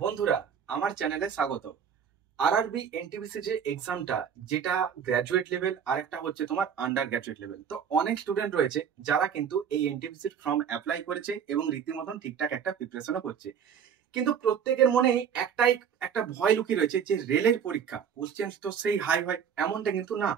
বন্ধুরা, আমার চ্যানেলে স্বাগত। আরআরবি এনটিপিসি যে এক্সামটা, যেটা গ্র্যাজুয়েট লেভেল আর একটা হচ্ছে তোমার আন্ডার গ্র্যাজুয়েট লেভেল, তো অনেক স্টুডেন্ট রয়েছে যারা কিন্তু এই এনটিপিসির ফর্ম অ্যাপ্লাই করেছে এবং রীতিমতন ঠিকঠাক একটা প্রিপারেশনও করছে। কিন্তু প্রত্যেকের মনেই একটা ভয় লুকিয়ে রয়েছে যে রেলের পরীক্ষা কোশ্চেন তো সেই হাই হয়, এমনটা কিন্তু না।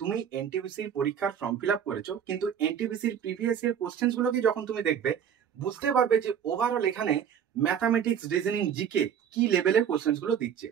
তুমি এনটিপিসির পরীক্ষার ফর্ম ফিল আপ করেছো, কিন্তু এনটিপিসির প্রিভিয়াস ইয়ার কোশ্চেন গুলোকে যখন তুমি দেখবে, বুঝতে পারবে যে ওভারঅল এখানে ম্যাথামেটিক্স, রিজনিং, জিকে কি লেভেলের কোশ্চেন গুলো দিচ্ছে।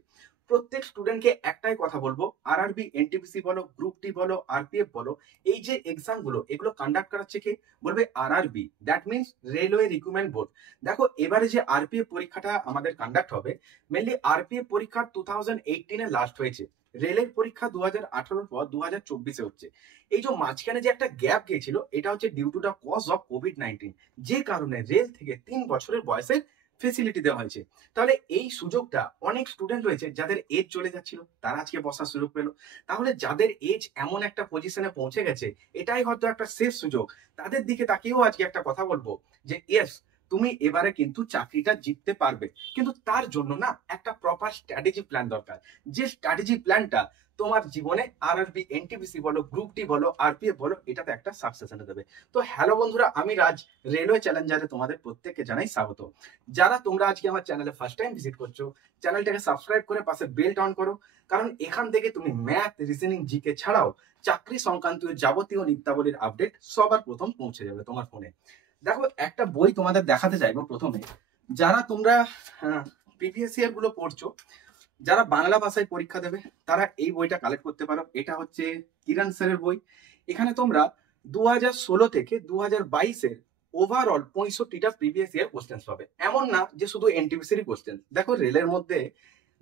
প্রত্যেক স্টুডেন্টকে একটাই কথা বলবো, আরআরবি, এনটিপিসি বলো, গ্রুপ ডি বলো, আরপিএফ বলো, এই যে এক্সাম গুলো এগুলো কন্ডাক্ট করাচ্ছে কে? বলবে RRB, that means railway recruitment board. দেখো, এবারে যে আরপিএফ পরীক্ষাটা আমাদের কন্ডাক্ট হবে, মেনলি আরপিএফ পরীক্ষা 2018-এ লাস্ট হয়েছে। রেলের পরীক্ষা 2018-র পর 2024-এ হচ্ছে। এই যে মাঝখানে যে একটা গ্যাপ গিয়েছিল, এটা হচ্ছে due to the cause of covid, যে কারণে রেল থেকে 3 বছরের বয়সের ফেসিলিটি দেওয়া হয়েছে। তাহলে এই সুযোগটা অনেক স্টুডেন্ট রয়েছে যাদের এজ চলে যাচ্ছিল, তারা আজকে বসার সুযোগ পেল। তাহলে যাদের এজ এমন একটা পজিশনে পৌঁছে গেছে, এটাই হয়তো একটা শেষ সুযোগ। তাদের দিকে তাকিয়েও আজকে একটা কথা বলবো যে ইয়েস, তুমি এবারে কিন্তু চাকরিটা জিততে পারবে। কিন্তু তার জন্য না, একটা প্রপার স্ট্র্যাটেজি প্ল্যান দরকার। যে স্ট্র্যাটেজি প্ল্যানটা তোমার জীবনে আরআরবি, এনটিপিসি বলো, গ্রুপ ডি বলো, আরপিএফ বলো, এটাতে একটা সাকসেস এনে দেবে। তো হ্যালো বন্ধুরা, আমি রাজ, রেলওয়ে চ্যালেঞ্জারে তোমাদের প্রত্যেককে জানাই স্বাগত। যারা তোমরা আজকে আমার চ্যানেলে ফার্স্ট টাইম ভিজিট করছো, চ্যানেলটাকে সাবস্ক্রাইব করে পাশে বেল অন করো। কারণ এখান থেকে তুমি ম্যাথ, রিজনিং, জিকে ছাড়াও চাকরি সংক্রান্ত যাবতীয় নিত্যাবলীর আপডেট সবার প্রথম পৌঁছে যাবে তোমার ফোনে। দেখো, একটা বই তোমাদের দেখাতে চাইবো প্রথমে। যারা তোমরা প্রিভিয়াস ইয়ার গুলো পড়ছো, যারা বাংলা ভাষায় পরীক্ষা দেবে, তারা এই বইটা কালেক্ট করতে পারো। এটা হচ্ছে কিরণ স্যারের বই। এখানে তোমরা 2016 থেকে 2022-এর ওভারঅল 65টা প্রিভিয়াস ইয়ার কোশ্চেন পাবে। এমন না যে শুধু এনটিপিসির কোশ্চেন। দেখো, রেলের মধ্যে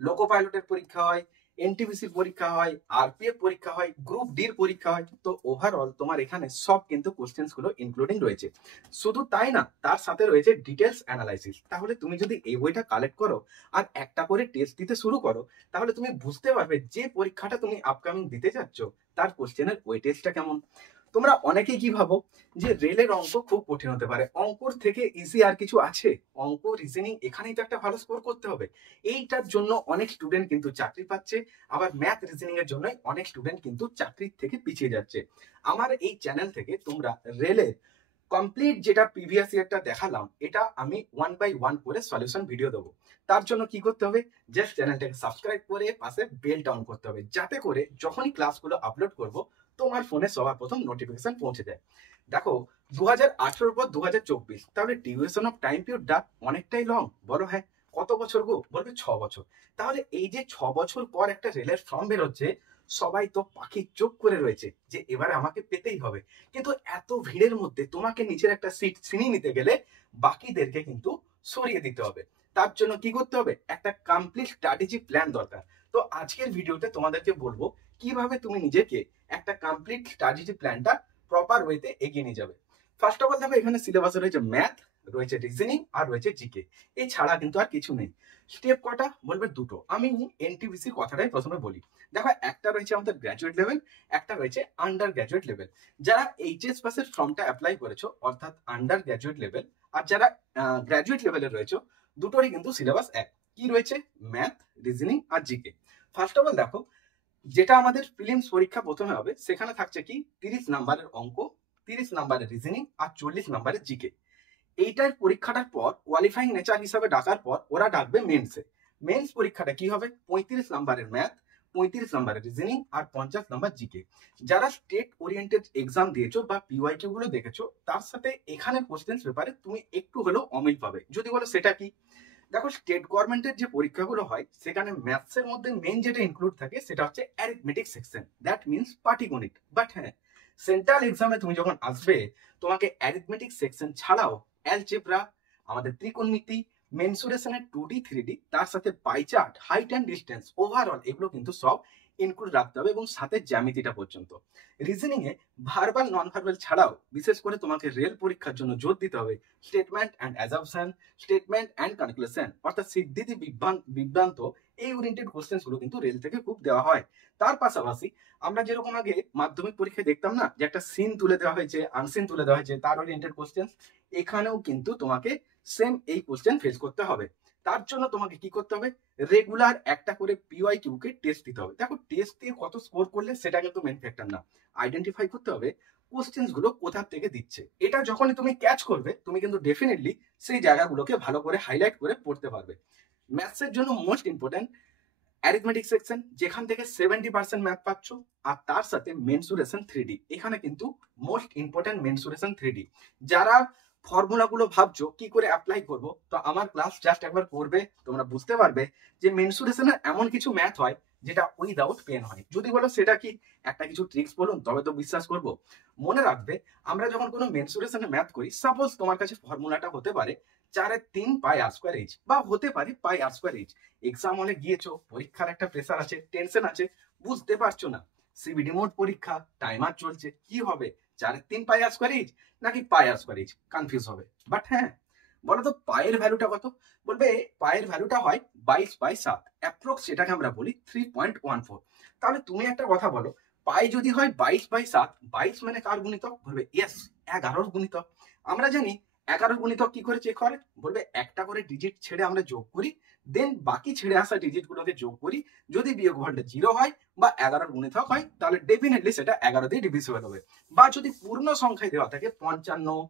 লোকো পাইলটের পরীক্ষা হয়, এনটিপিসির পরীক্ষা হয়, আরপিএফ পরীক্ষা হয়, গ্রুপ ডির পরীক্ষা হয়। তো ওভারঅল তোমার এখানে সব কিন্তু কোশ্চেন গুলো ইনক্লুডিং রয়েছে। শুধু তাই না, তার সাথে রয়েছে ডিটেলস অ্যানালাইসিস। তাহলে তুমি যদি এই বইটা কালেক্ট করো আর একটা করে টেস্ট দিতে শুরু করো, তাহলে তুমি বুঝতে পারবে যে পরীক্ষাটা তুমি আপকামিং দিতে যাচ্ছ তার কোশ্চেনের ওয়েটেজটা কেমন। তোমরা অনেকেই কি ভাবো যে রেলের অঙ্ক খুব কঠিন হতে পারে, অঙ্কর থেকে ইজি আর কিছু আছে? অঙ্ক, রিজনিং, এখানেই তো একটা ভালো স্কোর করতে হবে। এইটার জন্য অনেক স্টুডেন্ট কিন্তু চাকরি পাচ্ছে, আবার ম্যাথ, রিজনিং এর জন্য অনেক স্টুডেন্ট কিন্তু চাকরির থেকে পিছিয়ে যাচ্ছে। আমার এই চ্যানেল থেকে তোমরা রেলের কমপ্লিট যেটা প্রিভিয়াস ইয়ারটা দেখালাম, এটা আমি 1 by 1 করে সলিউশন ভিডিও দেবো। তার জন্য কি করতে হবে? জাস্ট চ্যানেলটাকে সাবস্ক্রাইব করে পাশে বেল অন করতে হবে, যাতে করে যখনই ক্লাসগুলো আপলোড করব তোমার ফোনে সবার প্রথম নোটিফিকেশন পৌঁছে যায়। দেখো, 2018 পর 2024, তাহলে ডিউরেশন অফ টাইম পিরিয়ডটা অনেকটাই লং। বলো হ্যাঁ, কত বছর গো? বলবে 6 বছর। তাহলে এই যে 6 বছর পর একটা রেলের ফর্ম বেরোচ্ছে, সবাই তো পাখির চোখ করে রয়েছে যে এবারে আমাকে পেতেই হবে। কিন্তু এত ভিড়ের মধ্যে তোমাকে নিচের একটা সিট ছিনিয়ে নিতে গেলে বাকিদেরকে কিন্তু সরিয়ে দিতে হবে। তার জন্য কি করতে হবে? একটা কমপ্লিট স্ট্র্যাটেজি প্ল্যান দরকার। তো আজকের ভিডিওতে তোমাদেরকে বলবো কিভাবে তুমি নিজেকে একটা কমপ্লিট স্ট্র্যাটেজি প্ল্যানটা প্রপার ওয়েতে এগিয়ে নিয়ে যাবে। ফার্স্ট অফ অল দেখো, এখানে সিলেবাসে রয়েছে ম্যাথ, রয়েছে রিজনিং আর রয়েছে জিকে। এছাড়া কিন্তু আর কিছু নেই। স্টেপ কটা? বলবে দুটো। আমি এনটিপিসির কথাটাই প্রথমে বলি। দেখো, একটা রয়েছে আমাদের গ্র্যাজুয়েট লেভেল, একটা রয়েছে আন্ডার গ্র্যাজুয়েট লেভেল। যারা এইচএস পাসের ফর্মটা অ্যাপ্লাই করেছো, অর্থাৎ আন্ডার গ্র্যাজুয়েট লেভেল, আর যারা গ্র্যাজুয়েট লেভেলে রয়েছে, দুটোরই কিন্তু সিলেবাস এক। কি রয়েছে? ম্যাথ, রিজনিং আর জিকে। ফার্স্ট অফ অল দেখো, যেটা আমাদের প্রিলিমস পরীক্ষা প্রথমে হবে, সেখানে থাকছে কি 30 নাম্বারের অঙ্ক, 30 নাম্বারের রিজনিং আর 40 নাম্বারের জিকে। এইটার পরীক্ষাটার পর কোয়ালিফাইং নেচার হিসাবে ডাকার পর ওরা ডাকবে মেন্সে। মেন্স পরীক্ষাটা কি হবে? 35 নাম্বারের ম্যাথ, 35 নাম্বারের রিজনিং আর 50 নাম্বার জিকে। যারা স্টেট ওরিয়েন্টেড এক্সাম দিয়েছো বা পিওয়াইকিউ গুলো দেখেছো, তার সাথে এখানের কোশ্চেন পেপারে তুমি একটু হলেও অমিল পাবে। যদি বলো সেটা কি, দেখো, স্টেট গভর্নমেন্টের যে পরীক্ষাগুলো হয়, সেখানে ম্যাথসের মধ্যে মেন যেটা ইনক্লুড থাকে সেটা হচ্ছে অ্যারিথমেটিক সেকশন, দ্যাট মিনস পাটিগণিত। বাট হ্যাঁ, সেন্ট্রাল এক্সামে তুমি যখন আসবে, তোমাকে অ্যারিথমেটিক সেকশন ছাড়াও অ্যালজেব্রা, আমাদের ত্রিকোণমিতি, মেনসুরেশনের 2D 3D, তার সাথে pie chart, height and distance, overall এগুলো কিন্তু সব ইনক্লুড রাখতে হবে, এবং সাথে জ্যামিতিটা পর্যন্ত। রিজনিং এ ভার্বাল, নন ভার্বাল ছাড়াও বিশেষ করে তোমাকে রেল পরীক্ষার জন্য জোর দিতে হবে statement and assumption, statement and conclusion, অর্থাৎ সিদ্ধিতি বিভ্রান্ত, এই ওরিয়েন্টেড কোশ্চেন গুলো কিন্তু রেল থেকে খুব দেওয়া হয়। তার পাশাপাশি আমরা যেরকম আগে মাধ্যমিক পরীক্ষায় দেখতাম না, যে একটা সিন তুলে দেওয়া হয়েছে, আনসিন তুলে দেওয়া হয়েছে, তার ওরিয়েন্টেড কোশ্চেন, এখানেও কিন্তু তোমাকে সেম এই কোশ্চেন ফেস করতে হবে। তার জন্য তোমাকে কি করতে হবে, রেগুলার একটা করে পিওয়াইকিউ কে টেস্ট দিতে হবে। দেখো টেস্ট দিয়ে কত স্কোর করলে সেটা কিন্তু মেন ফ্যাক্টর না, আইডেন্টিফাই করতে হবে কোশ্চেন্স গুলো কোথা থেকে দিচ্ছে। এটা যখনই তুমি ক্যাচ করবে তুমি কিন্তু ডেফিনেটলি সেই জায়গাগুলোকে ভালো করে হাইলাইট করে পড়তে পারবে। ম্যাথসের জন্য মোস্ট ইম্পর্টেন্ট অ্যারিথমেটিক সেকশন, যেখান থেকে 70% ম্যাথ পাচ্ছ, আর তার সাথে মেনসুরেশন 3D। এখানে কিন্তু মোস্ট ইম্পর্টেন্ট মেনসুরেশন 3D। যারা ফর্মুলাগুলো ভাবছো কি করে অ্যাপ্লাই করব, তো আমার ক্লাস জাস্ট একবার করবে, তোমরা বুঝতে পারবে যে মেনসুরেশনের এমন কিছু ম্যাথ হয় যেটা উইদাউট পেন হয়। যদি বলো সেটা কি, একটা কিছু ট্রিক্স বলুন তবে তো বিশ্বাস করব। মনে রাখবে আমরা যখন কোনো মেনসুরেশনের ম্যাথ করি, সাপোজ তোমার কাছে ফর্মুলাটা হতে পারে 4/3 পাই আর স্কোয়ার এইচ, বা হতে পারে পাই আর স্কোয়ার এইচ। এক্সাম হলে গিয়েছো, পরীক্ষার একটা প্রেসার আছে, টেনশন আছে, বুঝতে পারছো না, সিবিডি মোড পরীক্ষা, টাইমার চলছে, কি হবে 4/3 পাই আর স্কোয়ার এইচ নাকি পাই আর স্কোয়ার এইচ, কনফিউজ হবে। বাট হ্যাঁ, বলো তো পায়ের ভ্যালুটা কত, বলবে পায়ের ভ্যালুটা হয় 22/7, অ্যাপ্রক্স সেটাকে আমরা বলি 3.14। তাহলে তুমি একটা কথা বলো, পাই যদি হয় 22/7, 22 মানে কার গুণিতক, বলবে ইয়েস 11 গুণিতক। আমরা জানি 11 গুণিতক কি করে চেক করে, বলবে একটা করে ডিজিট ছেড়ে আমরা যোগ করি, দেন বাকি ছেড়ে আসা ডিজিট গুলোকে যোগ করি, যদি বিয়োগফলটা 0 হয় বা 11 গুণিতক হয় তাহলে ডেফিনেটলি সেটা 11 দিয়ে ডিভিজিবল হবে। বা যদি পূর্ণ সংখ্যায় দেওয়া থাকে 55,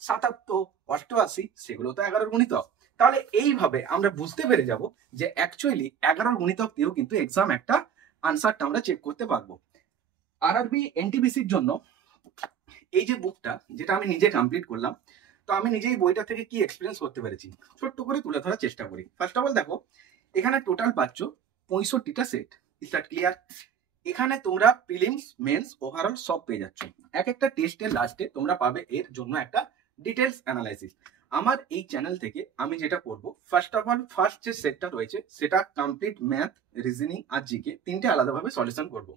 77, 88, সেগুলো তো 11 গুণিতক। তাহলে এইভাবে আমরা বুঝতে পেরে যাব যে অ্যাকচুয়ালি 11 গুণিতক দিয়েও কিন্তু এক্সাম একটা আনসারটা আমরা চেক করতে পারবো। আরআরবি এনটিপিসির জন্য এই যে বুকটা, যেটা আমি নিজে কমপ্লিট করলাম, তো আমি নিজেই বইটা থেকে কি এক্সপিরিয়েন্স করতে পেরেছি ছোট্ট করে তুলে ধরার চেষ্টা করি। ফার্স্ট অফ অল দেখো, এখানে টোটাল পাচ্ছ 65টা সেট। Is that clear? এখানে তোমরা প্রিলিমস, মেন্স, ওভারঅল সব পেয়ে যাচ্ছ। এক একটা টেস্টের লাস্টে তোমরা পাবে এর জন্য একটা ডিটেলস অ্যানালাইসিস। আমার এই চ্যানেল থেকে আমি যেটা করব, ফার্স্ট অফ অল ফার্স্ট যে সেটটা রয়েছে সেটা কমপ্লিট ম্যাথ, রিজনিং আর জিকে, তিনটে আলাদাভাবে সলিউশন করব।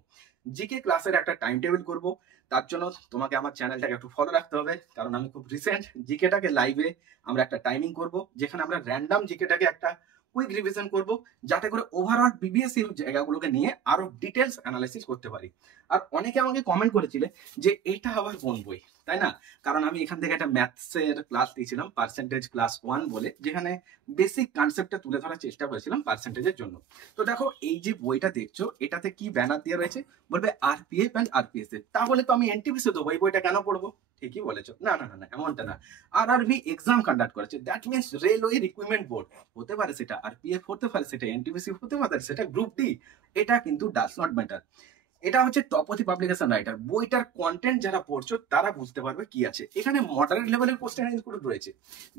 জিকে ক্লাসের একটা টাইম টেবিল করব, তার জন্য তোমাকে আমার চ্যানেলটাকে একটু ফলো রাখতে হবে, কারণ আমি খুব রিসেন্ট জিকেটাকে লাইভে আমরা একটা টাইমিং করব, যেখানে আমরা র্যান্ডম জিকেটাকে একটা কুইক রিভিশন করব, যাতে করে ওভারঅল বিবিএস এর জায়গাগুলোকে নিয়ে আরো ডিটেলস অ্যানালাইসিস করতে পারি। আর অনেকে আমাকে কমেন্ট করেছিলে যে এটা আবার কোন বই, তাই না? কারণ আমি এখান থেকে একটা ম্যাথসের ক্লাস দিয়েছিলাম, পার্সেন্টেজ ক্লাস 1 বলে, যেখানে বেসিক কনসেপ্টটা তুলে ধরার চেষ্টা করেছিলাম পার্সেন্টেজের জন্য। তো দেখো এই যে বইটা দেখছো, এটাতে কি ব্যানার দিয়ে রয়েছে, বলবে আরপিএফ অ্যান্ড আরপিএস। তাহলে তো আমি এনটিপিসি দেবো, এই বইটা কেন পড়বো? ঠিকই বলেছো, না না না, এমনটা না। আরআরবি এক্সাম কন্ডাক্ট করেছে, that means railway recruitment board. হতে পারে সেটা আরপিএফ, হতে পারে সেটা এনটিপিসি, হতে পারে সেটা গ্রুপ ডি, এটা কিন্তু ডাজ নট ম্যাটার। এটা হচ্ছে টপথি পাবলিকেশন রাইটার, বইটার কন্টেন্ট যারা পড়ছো তারা বুঝতে পারবে কি আছে। এখানে মডারেট লেভেলের কোশ্চেন ইনক্লুড রয়েছে,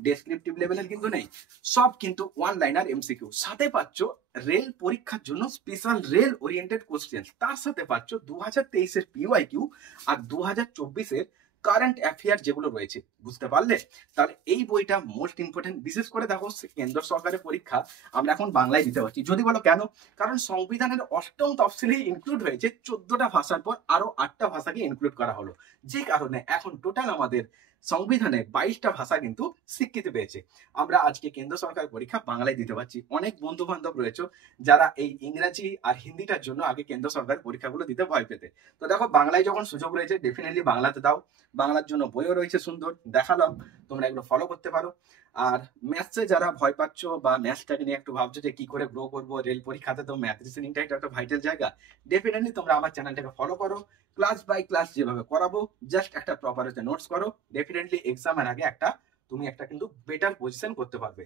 ডেসক্রিপটিভ লেভেলের কিন্তু নেই, সব কিন্তু ওয়ান লাইনার এমসিকিউ। সাথে পাচ্ছ রেল পরীক্ষার জন্য স্পেশাল রেল ওরিয়েন্টেড কোশ্চেন, তার সাথে পাচ্ছ 2023-এর পিওয়াইকিউ আর 2024-এর কারেন্ট অ্যাফেয়ার যেগুলো রয়েছে। বুঝতে পারলে? তাহলে এই বইটা মোস্ট ইম্পর্টেন্ট। বিশেষ করে দেখো কেন্দ্র সরকারের পরীক্ষা আমরা এখন বাংলায় দিতে পারছি, যদি বলো কেন, কারণ সংবিধানের 8ম তফসিলে ইনক্লুড হয়েছে 14টা ভাষার পর আরো 8টা ভাষাকে ইনক্লুড করা হলো, যে কারণে এখন টোটাল আমাদের সংবিধানে 22টা ভাষা কিন্তু স্বীকৃতি পেয়েছে। আমরা আজকে কেন্দ্র সরকার পরীক্ষা বাংলায় দিতে পারছি। অনেক বন্ধু বান্ধব রয়েছে যারা এই ইংরাজি আর হিন্দিটার জন্য আগে কেন্দ্র সরকার পরীক্ষাগুলো দিতে ভয় পেতে। তো দেখো বাংলায় যখন সুযোগ রয়েছে ডেফিনেটলি বাংলাতে দাও, বাংলার জন্য বইও রয়েছে সুন্দর, দেখালাম, তোমরা এগুলো ফলো করতে পারো। আর ম্যাথসে যারা ভয় পাচ্ছ বা ম্যাথসটাকে নিয়ে একটু ভাবছো যে কি করে গ্রো করবো রেল পরীক্ষাতে, তো ম্যাথ রিজনিংটা একটা ভাইটাল জায়গা। ডেফিনেটলি তোমরা আমার চ্যানেলটাকে ফলো করো, ক্লাস বাই ক্লাস যেভাবে করাবো জাস্ট একটা প্রপার নোটস করো, ডেফিনেটলি এক্সামের আগে একটা তুমি একটা কিন্তু বেটার পজিশন করতে পারবে।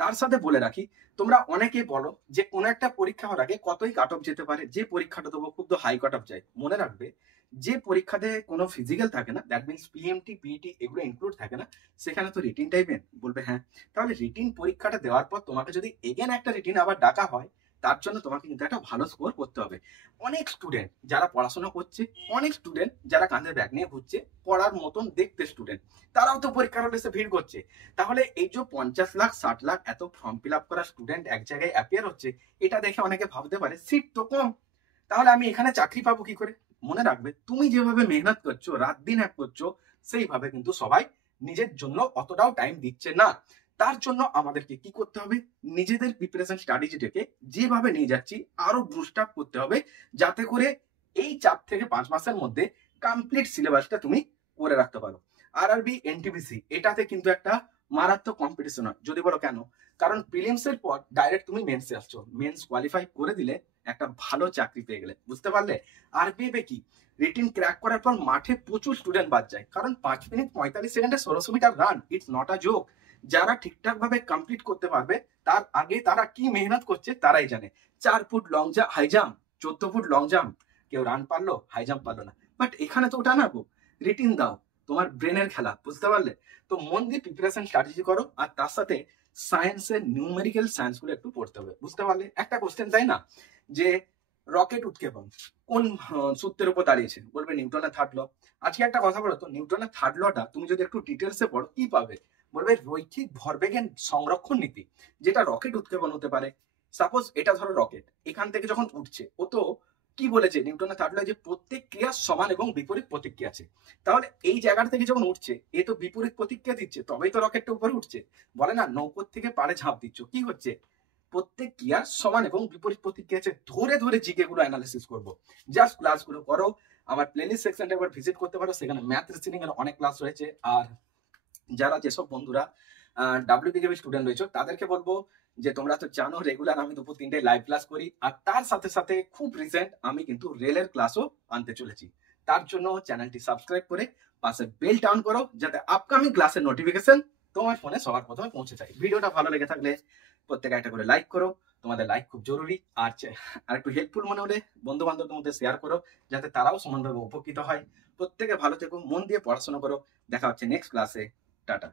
তার সাথে বলে রাখি, তোমরা অনেকে বলো যে কোনো একটা পরীক্ষা হওয়ার আগে কতই কাট অফ যেতে পারে, যে পরীক্ষাটা দেবো খুব তো হাই কাট অফ যায়। মনে রাখবে যে পরীক্ষাতে কোনো ফিজিক্যাল থাকে না, দ্যাট মিনস পিএমটি, পিইটি এগুলো ইনক্লুড থাকে না, সেখানে তো রিটিন টাইপের, বলবে হ্যাঁ। তাহলে রিটিন পরীক্ষাটা দেওয়ার পর তোমাকে যদি এগেন একটা রিটিন আবার ডাকা হয়, তার জন্য তোমাকে কিন্তু একটা ভালো স্কোর করতে হবে। অনেক স্টুডেন্ট যারা পড়াশোনা করছে, অনেক স্টুডেন্ট যারা কাঁধে ব্যাগ নিয়ে ঘুরছে, পড়ার মতন দেখতে স্টুডেন্ট, তারাও তো পরীক্ষার হলে এসে ভিড় করছে। তাহলে এই যে 50 লাখ 60 লাখ এত ফর্ম ফিল আপ করা স্টুডেন্ট এক জায়গায় অ্যাপিয়ার হচ্ছে, এটা দেখে অনেকে ভাবতে পারে সিট তো কম, তাহলে আমি এখানে চাকরি পাবো কি করে? মনে রাখবে তুমি যেভাবে মেহনত করছো, রাত দিন এক করছো, সেইভাবে কিন্তু সবাই নিজের জন্য অতটাও টাইম দিচ্ছে না। তার জন্য আমাদেরকে কি করতে হবে, নিজেদের প্রিপারেশন স্ট্র্যাটেজিটাকে যেভাবে নিয়ে যাচ্ছি আরো বুস্ট আপ করতে হবে, যাতে করে এই 4 থেকে 5 মাসের মধ্যে কমপ্লিট সিলেবাসটা তুমি করে রাখতে পারো। আরআরবি এনটিপিসি এটাতে কিন্তু একটা মারাত্মক কম্পিটিশন হয়। যদি বলো কেন? কারণ প্রিলিমস এর পর ডাইরেক্ট তুমি মেন্সে আসছো, মেন্স কোয়ালিফাই করে দিলে একটা ভালো চাকরি পেয়ে গেলে, বুঝতে পারলে? আরবিএফ কি রিটিন ক্র্যাক করার পর মাঠে প্রচুর স্টুডেন্ট বাদ যায়, কারণ 5 মিনিট 45 সেকেন্ডে 1600 metre run, it's not a joke. যারা ঠিকঠাক ভাবে কমপ্লিট করতে পারবে তার আগে তারা কি মেহনত করছে তারাই জানে। 4 foot long jump, high jump, 14 foot long jump, কেউ রান পারলো, হাই জাম্প পারলো না। বাট এখানে তো ওটা না গো, রিটিন দাও, তোমার ব্রেনের খেলা, বুঝতে পারলে? তো মন দিয়ে প্রিপারেশন স্ট্র্যাটেজি করো, আর তার সাথে সায়েন্সের নিউমেরিক্যাল সায়েন্স গুলো একটু পড়তে হবে, বুঝতে পারলে? একটা কোশ্চেন তাই না, যে রকেট উৎক্ষেপণ কোন সূত্রের উপর দাঁড়িয়েছে? বলবে নিউটনের থার্ড ল। আজকে একটা কথা বলো তো, নিউটনের থার্ড লটা তুমি যদি একটু ডিটেলসে পড়ো কি পাবে? বলবে রৈখিক ভরবেগের সংরক্ষণ নীতি, যেটা রকেট উৎক্ষেপণ হতে পারে। সাপোজ এটা ধরো রকেট এখান থেকে যখন উঠছে, ও তো কি বলেছে নিউটনের থার্ড ল, যে প্রত্যেক ক্রিয়া সমান এবং বিপরীত প্রতিক্রিয়া আছে। তাহলে এই জায়গাটা থেকে যখন উঠছে, এ তো বিপরীত প্রতিক্রিয়া দিচ্ছে, তবেই তো রকেটটা উপরে উঠছে। বলে না নৌকোর থেকে পাড়ে ঝাঁপ দিচ্ছ, কি হচ্ছে? প্রত্যেক ক্রিয়ার সমান এবং বিপরীত প্রতিক্রিয়া আছে, ধরে ধরে জিকে গুলো অ্যানালিসিস করবো। জাস্ট ক্লাসগুলো করো, আমার প্লেলিস্ট সেকশনটা একবার ভিজিট করতে পারো, সেখানে ম্যাথ রিজনিং এর অনেক ক্লাস রয়েছে। আর যারা যেসব বন্ধুরা ডাব্লিউবিকেবি স্টুডেন্ট রয়েছে তাদেরকে বলবো যে তোমরা তো জানো রেগুলার আমি দুপুর 3টায় লাইভ ক্লাস করি, আর তার সাথে সাথে খুব রিসেন্ট আমি কিন্তু রেলের ক্লাসও আনতে চলেছি। তার জন্য চ্যানেলটি সাবস্ক্রাইব করে পাশে বেল টাউন করো, যাতে আপকামিং ক্লাসের নোটিফিকেশন তোমার ফোনে সবার প্রথমে পৌঁছে যায়। ভিডিওটা ভালো লেগে থাকলে প্রত্যেকে একটা করে লাইক করো, তোমাদের লাইক খুব জরুরি। আর একটু হেল্পফুল মনে হলে বন্ধু বান্ধবদের মধ্যে শেয়ার করো, যাতে তারাও সমানভাবে উপকৃত হয়। প্রত্যেকে ভালো থেকো, মন দিয়ে পড়াশোনা করো। দেখা হচ্ছে নেক্সট ক্লাসে। টাটা।